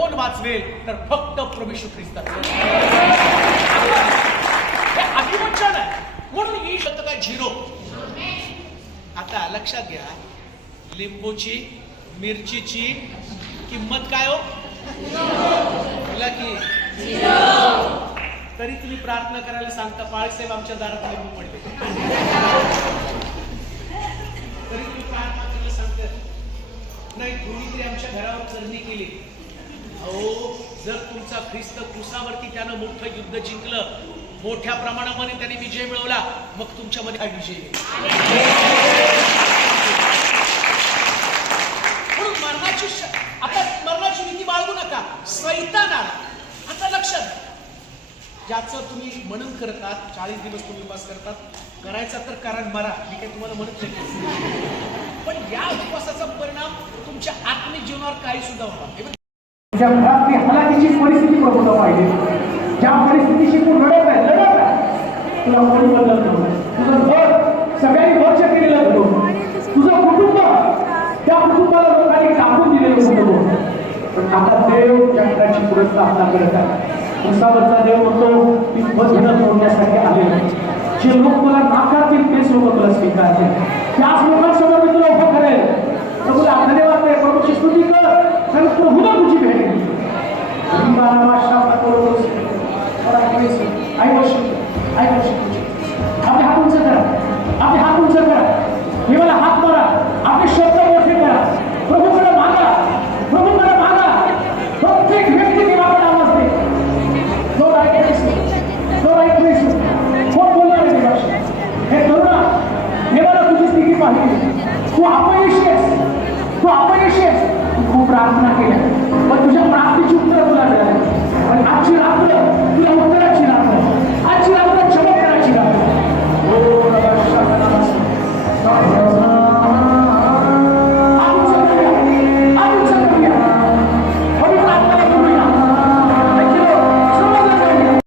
कोण वाचवेल तर फक्त प्रभू येशू ख्रिस्ताचं हे अभिवचन आहे. म्हणून ही शब्द काय 0. आता लक्षात घ्या, लिंबूची मिरचीची किंमत काय हो? बोला की तरी तुम्ही प्रार्थना करायला सांगता, बाळासाहेब आमच्या दारात लिंबू पडले, तरी तुम्ही प्रार्थना करायला सांगता नाही कोणीतरी आमच्या घरावर करणी केली. अहो, जर तुमचा ख्रिस्त क्रूसावरती त्यानं मोठं युद्ध जिंकलं, मोठ्या प्रमाणामध्ये त्याने विजय मिळवला, मग तुमच्यामध्ये काय विजय? म्हणून आता मरणाची भीती बाळगू नका. सैतान आला. आता लक्षात, ज्याचं तुम्ही मनन करतात, 40 दिवस तुम्ही उपास करतात, करायचा तर कारण मरा, मी काही तुम्हाला म्हणत नाही, पण या उपवासाचा परिणाम तुमच्या आत्मिक जीवनावर काही सुद्धा होणार. ज्या घरातली हलाखीची परिस्थिती प्रभूला पाहिजे, ज्या परिस्थितीशी तू लढत आहे, तुला कोणी बदलत नाही. तुझं घर सगळ्यांनी वर्ष केलेलं होतं, तुझं कुटुंब त्या कुटुंबाला लोकांनी टाकून दिलेलं होतं, पण आता देव त्या घराची पुनर्स्थापना करत आहे. उसावरचा देव म्हणतो, मी बंधनं तोडण्यासाठी आलेलो. जे लोक तुला नाकारतील तेच लोक तुला स्वीकारतील. त्याच लोकांसमोर मी तुला उभं करेल. प्रभूला धन्यवाद दे, प्रभूची स्तुती कर, कारण प्रभूला तुझी भेट दिली. आपले हात उंच करा, आपले हात उंच करा, देवाला हात मारा, आपले शब्द मोठे करा, प्रभूकडे मागा, प्रभूकडे मागा. प्रत्येक व्यक्ती देवाकडे आवाज दे. Lord, I praise you. Lord, I praise you. कोण बोलणार आहे देवाशी? हे तरुणा, देवाला तुझी स्थिती पाहिली. तू अपयशी आहेस, तू अपयशी आहेस. तू खूप प्रार्थना केल्या, पण तुझ्या प्रार्थनेची उत्तर तुला मिळाली. आणि आजची रात्र तुला उत्तर